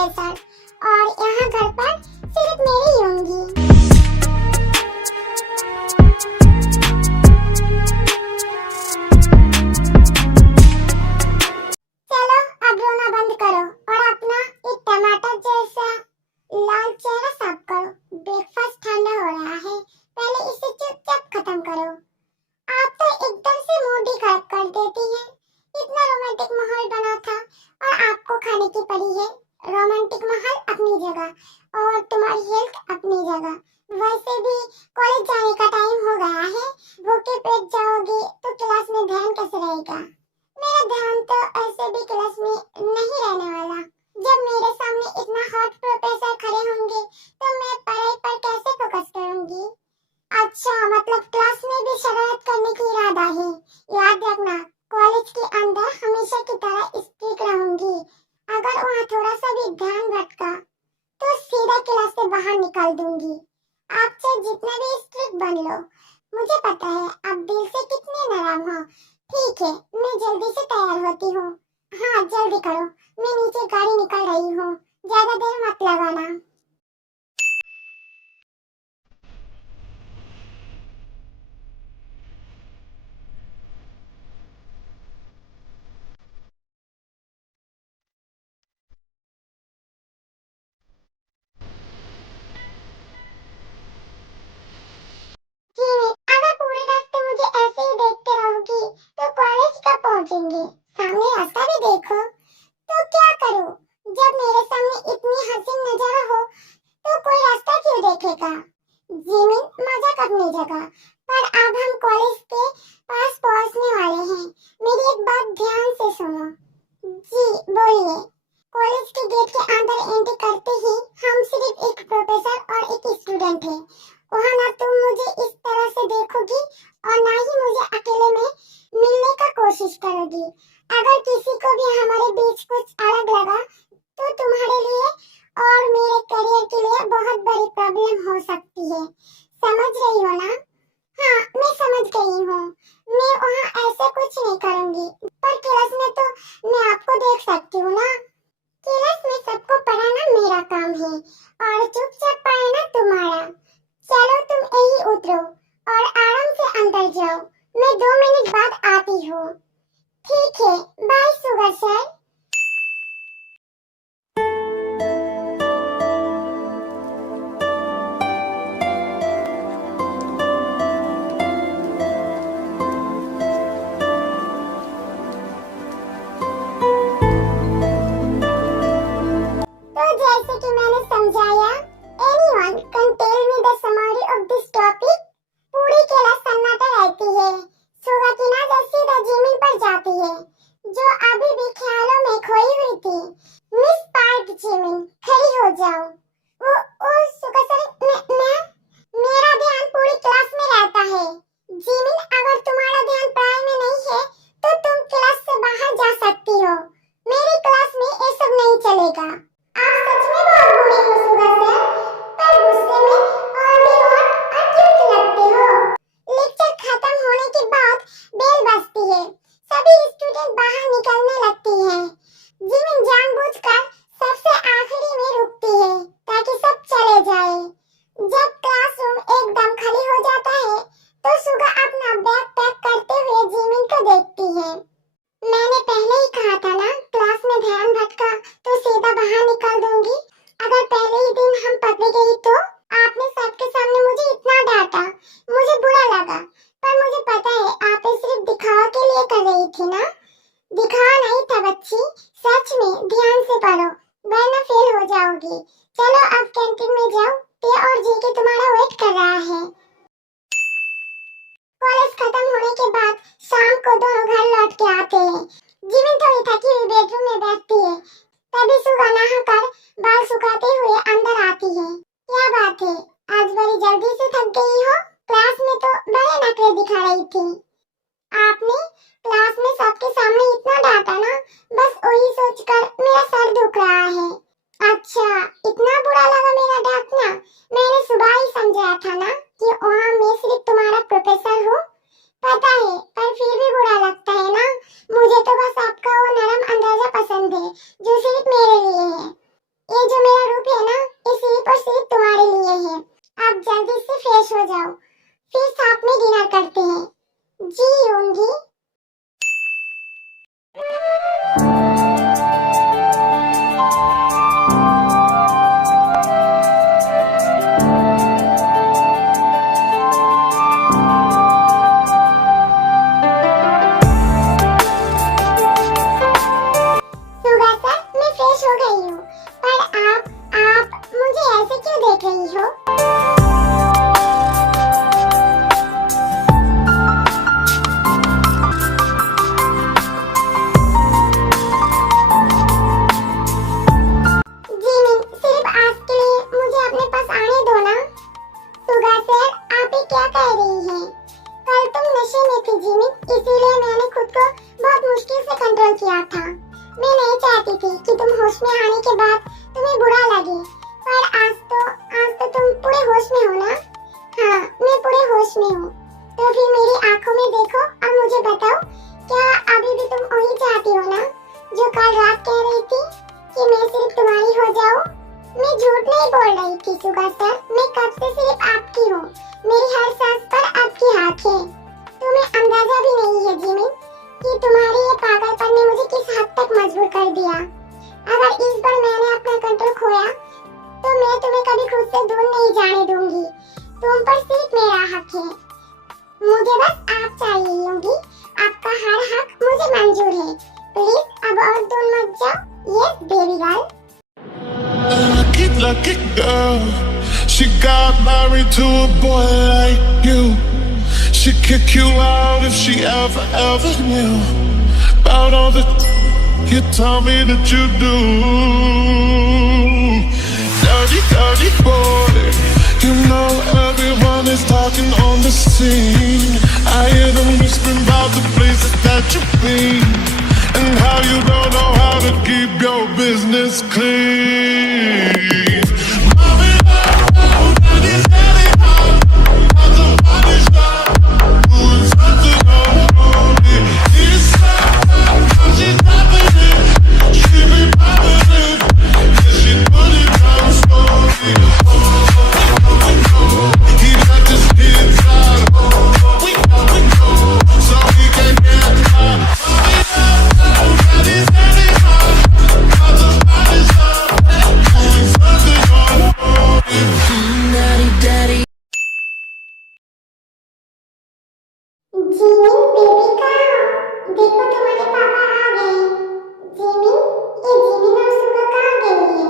Professor और यहाँ घर पर सिर्फ मेरी ही होंगी। चलो अब रोना बंद करो और अपना एक टमाटर जैसा लाल चेहरा साफ करो। ब्रेकफास्ट ठंडा हो रहा है, पहले इसे चुपचाप खत्म करो। आप तो एकदम से मूड ही खराब कर देती हैं। इतना रोमांटिक माहौल बना था और आपको खाने की पड़ी है। रोमांटिक माहौल अपनी जगह और तुम्हारी हेल्थ अपनी जगह। वैसे भी कॉलेज जाने का टाइम हो गया है। भूखे पेट जाओगे तो क्लास में ध्यान कैसे रहेगा? मेरा ध्यान तो ऐसे भी क्लास में नहीं रहने वाला। जब मेरे सामने इतना हॉट प्रोफेसर खड़े होंगे तो मैं पढ़ाई पर कैसे फोकस करूंगी? अच्छा, मतलब क्लास में भी शरारत करने की इरादा है। याद रखना, कॉलेज के अंदर हमेशा की तरह स्ट्रिक्ट रहूंगी। अगर वहाँ थोड़ा सा भी ध्यान भटका तो सीधा क्लास से बाहर निकाल दूंगी। आप चाहे जितना भी स्ट्रिक्ट बन लो, मुझे पता है आप दिल से कितने नरम हो। ठीक है, मैं जल्दी से तैयार होती हूँ। हाँ जल्दी करो, मैं नीचे गाड़ी निकल रही हूँ। ज्यादा देर मत लगाना। अगर पूरे रास्ते मुझे ऐसे ही देखते रहोगी तो कॉलेज कब पहुँचेंगे? सामने रास्ता भी देखो। तो क्या करूँ? जब मेरे सामने इतनी हसीन नजारा हो तो कोई रास्ता क्यों देखेगा? जिमिन, मजाक अपनी जगह, पर अब हम कॉलेज के पास पहुंचने वाले हैं। मेरी एक बात ध्यान से सुनो। जी बोलिए। कॉलेज के गेट के अंदर एंट्री करते ही हम सिर्फ एक प्रोफेसर और एक स्टूडेंट हैं। वहाँ ना तुम मुझे इस तरह से देखोगी और ना ही मुझे अकेले में मिलने का कोशिश करोगी। अगर किसी को भी हमारे बीच कुछ अलग लगा तो तुम्हारे लिए और मेरे करियर के लिए बहुत बड़ी प्रॉब्लम हो सकती है। समझ रही हो ना? हाँ मैं समझ गई हूँ। मैं वहाँ ऐसे कुछ नहीं करूँगी, पर क्लास में तो मैं आपको देख सकती हूँ ना। क्लास में सबको पढ़ाना मेरा काम है और चुपचाप पढ़ना तुम्हारा। चलो तुम यही उतरो और आराम से अंदर जाओ। मैं 2 मिनट बाद आती हूँ। ठीक है, बाय सुगर सर। तो जैसे कि मैंने समझाया, anyone can tell me the summary of this topic? पूरी क्लास सन्नाटा रहती है। सुबह की नजर सीधा जिमिन पर जाती है, जो अभी भी ख्यालों में खोई हुई थी। मिस पार्क जिमिन, खड़ी हो जाओ। ओ सुगा सर, मेरा ध्यान पूरी क्लास में रहता है। जिमिन, अगर तुम्हारा ध्यान पढ़ाई में नहीं है तो तुम क्लास से बाहर जा सकती हो। मेरी क्लास में ये सब नहीं चलेगा। आप सच में बहुत बुरी हो सुगा सर, पर गुस्से में और भी हॉट और क्यूट लगते हो। लेक्चर खत्म होने के बाद बेल बजती है। सभी स्टूडेंट बाहर निकलने लगती हैं। जिमिन जानबूझकर सबसे आखिरी में रुकती है ताकि सब चले जाए। जब क्लासरूम एकदम खाली हो जाता है तो सुगा अपना बैग पैक करते हुए जिमिन को देखती है। मैंने पहले ही कहा था ना, क्लास में ध्यान भटका तो सीधा बाहर निकाल दूंगी। अगर पहले ही दिन हम पकड़ी गई तो? आपने सबके सामने मुझे इतना डांटा, मुझे बुरा लगा, पर मुझे पता है आप सिर्फ दिखावा के लिए कर रही थी ना। दिखावा नहीं था बच्ची, सच में ध्यान से पढ़ो वरना फेल हो जाओगी। चलो अब कैंटीन में जाओ, पे और जी के तुम्हारा वेट कर रहा है। कॉलेज खत्म होने के बाद शाम को दोनों घर लौट के आते हैं। जिमिन थोड़ी थकी हुई बेडरूम में बैठती है। तभी सुगा नहाकर बाल सुखाते हुए अंदर आती है। क्या बात है, आज बड़ी जल्दी से थक गई हो? क्लास में तो बड़े नखरे दिखा रही थी। आपने क्लास में सबके सामने इतना डांटा ना, बस वही सोचकर मेरा सर दुख रहा है। अच्छा, इतना बुरा लगा मेरा डांटना? मैंने सुबह ही समझाया था ना कि वहाँ मैं सिर्फ तुम्हारा प्रोफेसर हूँ। पता है, पर फिर भी बुरा लगता है ना। मुझे तो बस आपका वो नरम अंदाजा पसंद है जो सिर्फ मेरे लिए है। ये जो मेरा रूप है ना, ये सिर्फ और सिर्फ तुम्हारे लिए है। आप जल्दी से फ्रेश हो जाओ, फिर साथ में डिनर करते हैं। जी होंगी। सुगा सर, मैं फ्रेश हो गई हूँ, पर आप मुझे ऐसे क्यों देख रही हो? जिमिन, सिर्फ आज के लिए मुझे अपने पास आने दो ना। सुगा सर, आप ये क्या कह रही हैं? कल तुम नशे में थी जिमिन, इसीलिए मैंने खुद को बहुत मुश्किल से कंट्रोल किया था। मैं नहीं चाहती थी कि तुम होश में आने के बाद तुम्हें बुरा लगे, पर आज तो तुम पूरे होश में हो ना? हाँ, मैं पूरे होश में हूँ। तो फिर मेरी आंखों में देखो और मुझे बताओ, क्या अभी भी तुम वही चाहती हो ना, जो कल रात कह रही थी कि मैं सिर्फ तुम्हारी हो जाऊं? मैं झूठ नहीं बोल रही थी सुगा सर, मैं कब से सिर्फ आपकी हूँ। मेरी हर सांस पर आपकी हाथ है। तुम्हें अंदाजा भी नहीं है जिमिन कि तुम्हारी ये पागलपन ने मुझे किस हद तक मजबूर कर दिया। अगर इस बार मैंने अपना कंट्रोल खोया तो मैं तुम्हें कभी खुद से दूर नहीं जाने दूंगी। तुम पर सिर्फ मेरा हक है। मुझे बस आप चाहिए होगी। आपका हर हक मुझे मंजूर है। प्लीज अब और दूर मत जाओ। Yes baby girl. Lucky girl, she got married to a boy like you. She'd kick you out if she ever knew about all the you tell me that you do. Dirty boy, you know everyone is talking on the scene. I hear them whispering about the places that you've been and how you don't know how to keep your business clean. Jimin baby कहाँ हो? देखो तुम्हारे पापा आ गए। Jimin, ये Jimin और सुगा कहाँ गई है?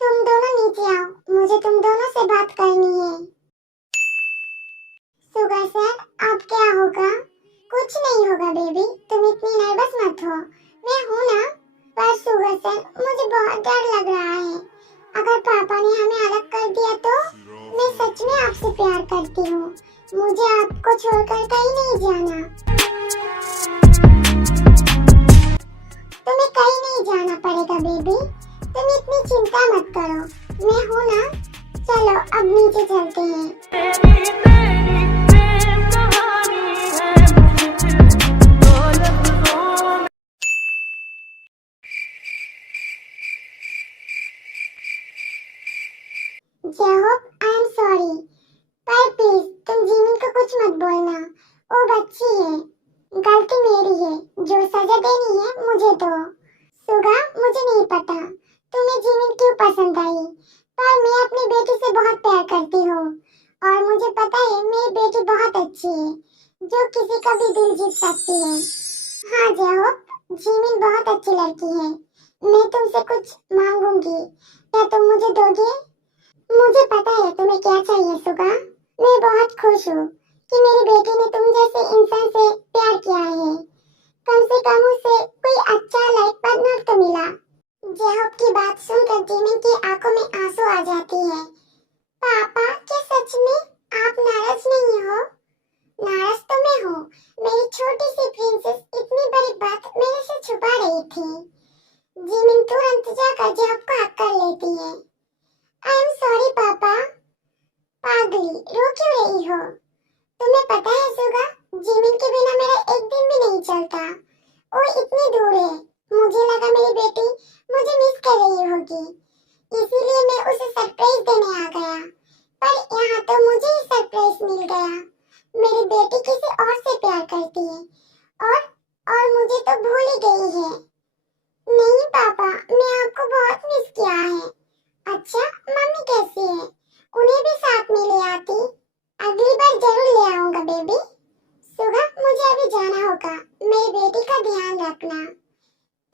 तुम दोनों नीचे आओ, मुझे तुम दोनों से बात करनी है। सुगा सर, अब क्या होगा? कुछ नहीं होगा बेबी, तुम इतनी नर्वस मत हो। मैं हूँ ना। पर सुगा सर, मुझे बहुत डर लग रहा है। अगर पापा ने हमें अलग कर दिया तो? मैं सच में आपसे प्यार करती हूँ। मुझे आपको छोड़कर कहीं नहीं जाना। तुम्हें कहीं नहीं जाना पड़ेगा बेबी। तुम इतनी चिंता मत करो, मैं हूँ ना। चलो अब नीचे चलते हैं। आई एम सॉरी, पर प्लीज तुम जिमिन को कुछ मत बोलना। वो बच्ची है, गलती मेरी है। जो सजा देनी है मुझे दो। सुगा, मुझे नहीं पता तुम्हें जिमिन क्यों पसंद आई, पर मैं अपनी बेटी से बहुत प्यार करती हूँ और मुझे पता है मेरी बेटी बहुत अच्छी है, जो किसी का भी दिल जीत सकती है। हाँ जहोब, जिमिन बहुत अच्छी लड़की है। मैं तुमसे कुछ मांगूंगी, क्या तुम मुझे दोगे? मुझे पता है तुम्हें क्या चाहिए सुगा। मैं बहुत खुश हूँ कि मेरी बेटी ने तुम जैसे इंसान से प्यार किया है। कम से कम उसे कोई अच्छा लाइफ पार्टनर तो मिला। जहोब की बात सुनकर जिमिन की आंखों में आंसू आ जाती है। पापा, क्या सच में आप नाराज नहीं हो? नाराज तो मैं हूँ। मेरी जाकर जॉब को हक कर लेती है। आई एम सॉरी पापा। पागली, रो क्यों रही हो? तुम्हें पता है सुगा, जिमिन के बिना मेरा एक दिन भी नहीं चलता। वो इतनी दूर है। मुझे लगा मेरी बेटी मुझे मिस कर रही होगी, इसीलिए मैं उसे सरप्राइज देने आ गया। पर यहाँ तो मुझे ही सरप्राइज मिल गया। मेरी बेटी किसी और से प्यार करती है और मुझे तो भूल ही गई है। नहीं पापा, मैं आपको बहुत मिस किया है। अच्छा, मम्मी कैसी है? उन्हें भी साथ में ले आती। अगली बार जरूर ले आऊंगा बेबी। सुगा, मुझे अभी जाना होगा। मेरी बेटी का ध्यान रखना।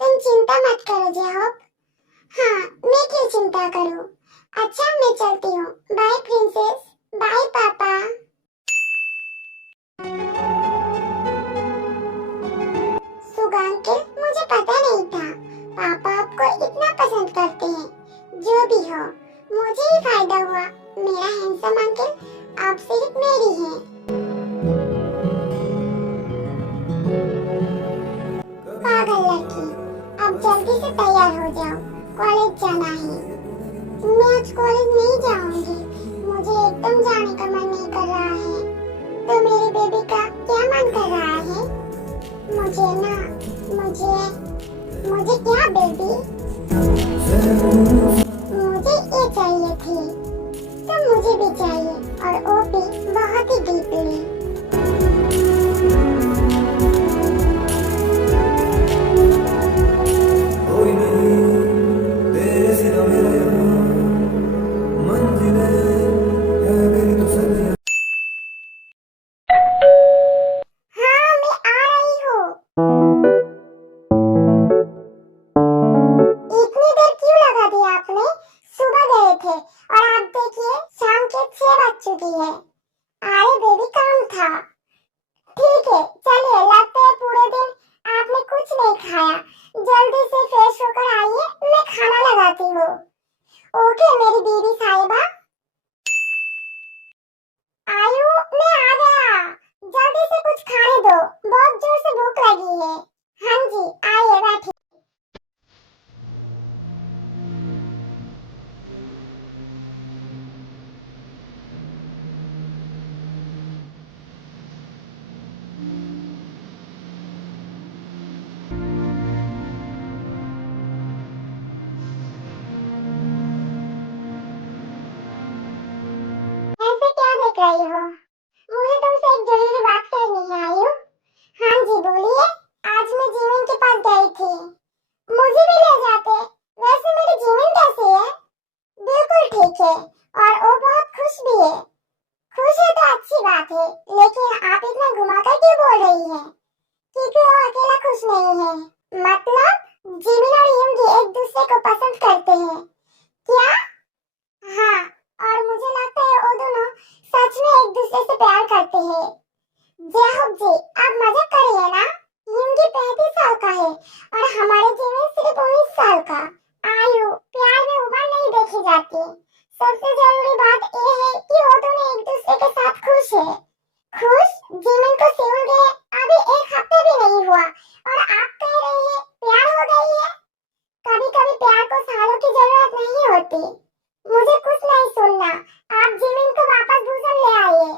तुम चिंता मत करो जेहॉप। हाँ, मैं क्यों चिंता करूं? अच्छा, मैं चलती हूँ। Bye princess. बाय पापा। सुगा अंकल, मुझे पता नहीं था पापा आपको इतना पसंद करते हैं। जो भी हो, मुझे ही फायदा हुआ। मेरा हैंडसम अंकल आप सिर्फ मेरी है। पागल लड़की, अब जल्दी से तैयार हो जाओ, कॉलेज जाना है। मैं आज कॉलेज नहीं जाऊंगी, मुझे एकदम जाने का मन नहीं कर रहा है। तो मेरी बेबी का क्या मन कर रहा है? मुझे क्या बेबी? मुझे ये चाहिए थी, तो मुझे भी चाहिए, और वो भी बहुत ही डीपली। कोई नहीं तेरे सिवा मेरा यहाँ, मंजिलें है मेरी तो सब यहाँ। हाँ, मैं आ रही हूँ। इतनी देर क्यों लगा दी आपने? सुबह गए थे और आप देखिए शाम के 6 बज चुकी है। अरे बेबी, काम था। ठीक है, चलिए। लगता है पूरे दिन आपने कुछ नहीं खाया। जल्दी से फ्रेश होकर आइए, मैं खाना लगाती हूँ। ओके मेरी बीवी साहिबा। आयु, मैं आ गया। जल्दी से कुछ खाने दो, बहुत जोर से भूख लगी है। हाँ जी, आइए बैठिए। ऐसे क्या देख रही हो? मुझे तुमसे एक जरूरी बात करनी है आयु। हाँ जी, बोलिए। आज मैं जीवन के पास गई थी। मुझे भी ले जाते। वैसे मेरी जीवन कैसी है? बिल्कुल ठीक है, और वो बहुत खुश भी है। खुश है तो अच्छी बात है, लेकिन आप इतना घुमाकर क्यों बोल रही हैं? क्योंकि वो अकेला खुश नहीं है। मतलब जिमिन और युंगी एक दूसरे को पसंद करते हैं। क्या? हाँ, और मुझे लगता है वो दोनों सच में एक दूसरे से प्यार करते हैं। जेहब जी, आप मजाक कर रही है ना? युंगी 35 साल का है और हमारे जिमिन सिर्फ 19 साल का। आयु, प्यार में उम्र नहीं देखी जाती। सबसे जरूरी बात ये है कि वो दोनों एक दूसरे के साथ खुश है। खुश? जिमिन को सिउल गए अभी 1 हफ्ता भी नहीं हुआ और आप कह रही है प्यार हो गई है? कभी कभी प्यार को सालों की जरूरत नहीं होती। मुझे कुछ नहीं सुनना। आप जिमिन को वापस भूषण ले आइए।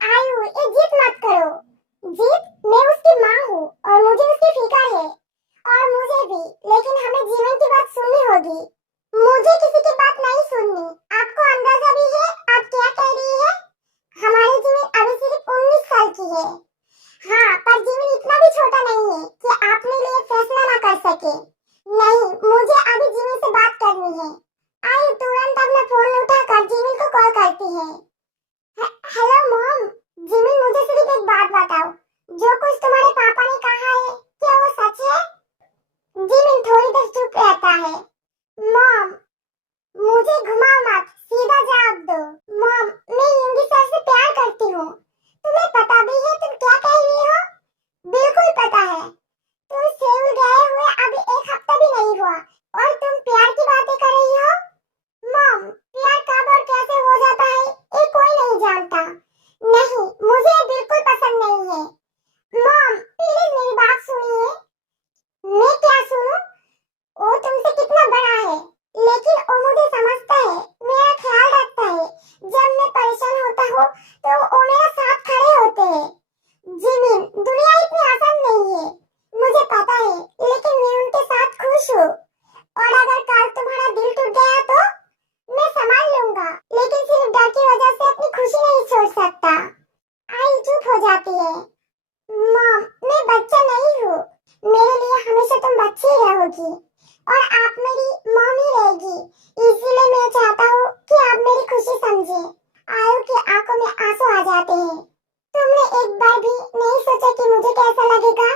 आयु, ये जिद मत करो। जिद? मैं उसकी माँ हूँ और मुझे उसकी फिक्र है। और मुझे भी, लेकिन हमें जिमिन की बात सुननी होगी। मुझे किसी की बात नहीं सुननी। आपको अंदाजा भी है आप क्या कह रही है? हमारी जिमिन अभी सिर्फ 19 साल की है। हाँ, पर जिमिन इतना भी छोटा नहीं है कि अपने लिए फैसला ना कर सके। नहीं, मुझे अभी जिमिन से बात करनी है। आयु तुरंत अपना फोन उठाकर जिमिन को कॉल करती है। हेलो मॉम, जिमिन मुझे सिर्फ एक बात बताओ। जो कुछ तुम्हारे पापा ने कहा है, क्या वो सच है? जिमिन थोड़ी देर चुप रहता है। मॉम, मुझे घुमाओ मत, सीधा जवाब दो। मॉम, मैं युंगी सर से प्यार करती हूँ। तुम्हें पता भी है तुम क्या कह रही हो? बिल्कुल पता है। तुम सेउल गए हुए अभी 1 हफ्ता भी नहीं हुआ और तुम प्यार की बातें कर रही हो? मॉम, प्यार कब और कैसे हो जाता है ये कोई नहीं जानता। नहीं, मुझे चुप हो जाती है। मॉम, मैं बच्चा नहीं हूँ। मेरे लिए हमेशा तुम बच्ची ही रहोगी और आप मेरी मॉम ही रहेगी। इसलिए मैं चाहता हूँ कि आप मेरी खुशी समझे। आयु की आंखों में आंसू आ जाते हैं। तुमने एक बार भी नहीं सोचा कि मुझे कैसा लगेगा?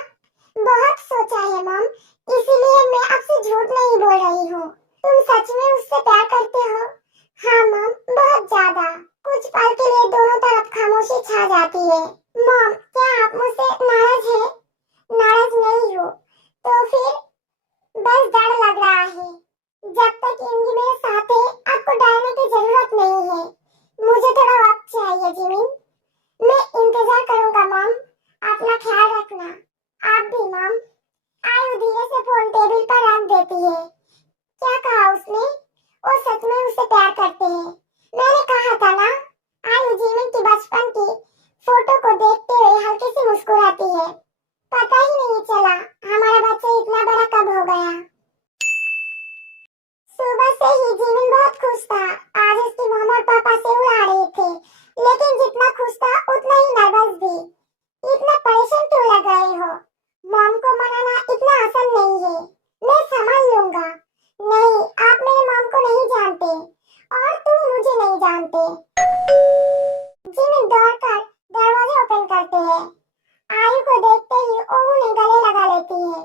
बहुत सोचा है मॉम, इसीलिए मैं आपसे झूठ नहीं बोल रही हूँ। तुम सच में उससे प्यार करते हो? हाँ मॉम, बहुत ज्यादा। कुछ पल के लिए दोनों तरफ खामोशी छा जाती है। मॉम, क्या आप मुझसे नाराज हैं? नाराज नहीं हो तो फिर बस डर लग रहा है। जब तक इंगी मेरे साथ है, आपको डरने की जरूरत नहीं है। मुझे थोड़ा वक्त चाहिए जिमिन। मैं इंतजार करूंगा मॉम। अपना ख्याल रखना। आप भी मॉम। आयु धीरे से फोन टेबल पर रख देती है। क्या कहा उसने? वो सच में उससे प्यार करते हैं। मैंने कहा था ना। आयु जिमिन की बचपन की फोटो को देखते हुए हल्के से मुस्कुराती है। पता ही नहीं चला हमारा बच्चा इतना बड़ा कब हो गया। सुबह से ही जिमिन बहुत खुश था। आज उसकी मम्मा और पापा से उड़ा रहे थे, लेकिन जितना खुश था उतना ही नर्वस भी। इतना परेशान क्यों लग रहे हो? मॉम को मनाना इतना आसान नहीं है। मैं संभाल लूंगा। नहीं, आप मेरे मॉम को नहीं जानते और तुम मुझे नहीं जानते। जिमिन दौड़कर दरवाजा ओपन करते हैं। आयु को देखते ही वो उन्हें गले लगा लेती है।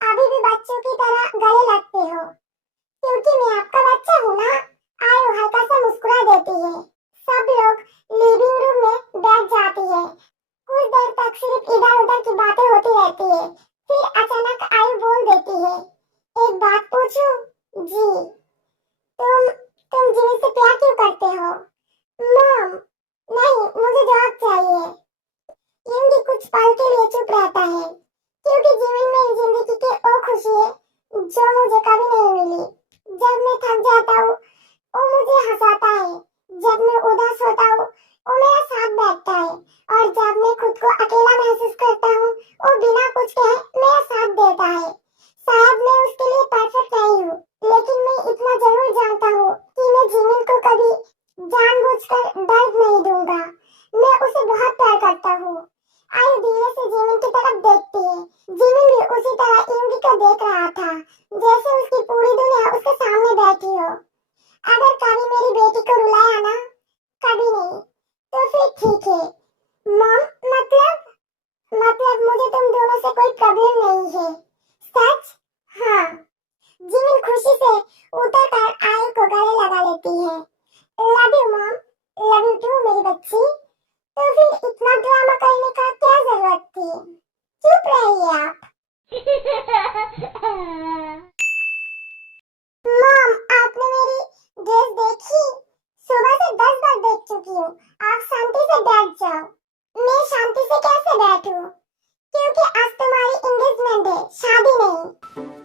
अभी भी बच्चों की तरह गले लगते हो क्योंकि मैं आपका बच्चा हूँ ना। आयु हल्का सा मुस्कुरा देती है। सब लोग लिविंग रूम में बैठ जाती है। कुछ देर तक सिर्फ इधर उधर की बातें होती रहती है। फिर अचानक आयु बोल देती है, एक बात पूछूं? जी। तुम जिमी से प्यार क्यों करते हो? मॉम, नहीं, मुझे जवाब चाहिए। इंगी कुछ पल के लिए चुप रहता है क्योंकि जिमिन मेरी जिंदगी की वो खुशी है जो मुझे कभी नहीं मिली। जब मैं थक जाता हूँ वो मुझे हंसाता है। जब मैं उदास होता हूँ वो मेरा साथ बैठता है और जब मैं खुद को अकेला महसूस करता हूँ वो बिना कुछ कहे मेरा साथ देता है। शायद मैं उसके लिए परफेक्ट नहीं हूँ, लेकिन मैं इतना जरूर जानता हूँ कि मैं जिमिन को कभी जानबूझकर दर्द नहीं दूंगा। मैं उसे बहुत प्यार करता हूँ। आयु धीरे से जिमिन की तरफ देखती है। जिमिन भी उसी तरह इंगी को देख रहा था, जैसे उसकी पूरी दुनिया उसके सामने बैठी हो। अगर कभी मेरी बेटी को रुलाया ना, कभी नहीं, तो फिर ठीक है। मॉम, मतलब मुझे तुम दोनों से कोई प्रॉब्लम नहीं है। सच? हाँ। जिमिन खुशी से उतरकर आयु को गले लगा लेती है। Love you mom, love you too मेरी बच्ची। तो फिर इतना ड्रामा करने का क्या जरूरत थी? चुप रहिए आप। मॉम, आपने मेरी ड्रेस देखी? सुबह से 10 बार देख चुकी हूँ। आप शांति से बैठ जाओ। मैं शांति से कैसे बैठूं? क्योंकि आज तुम्हारी एंगेजमेंट है, शादी नहीं।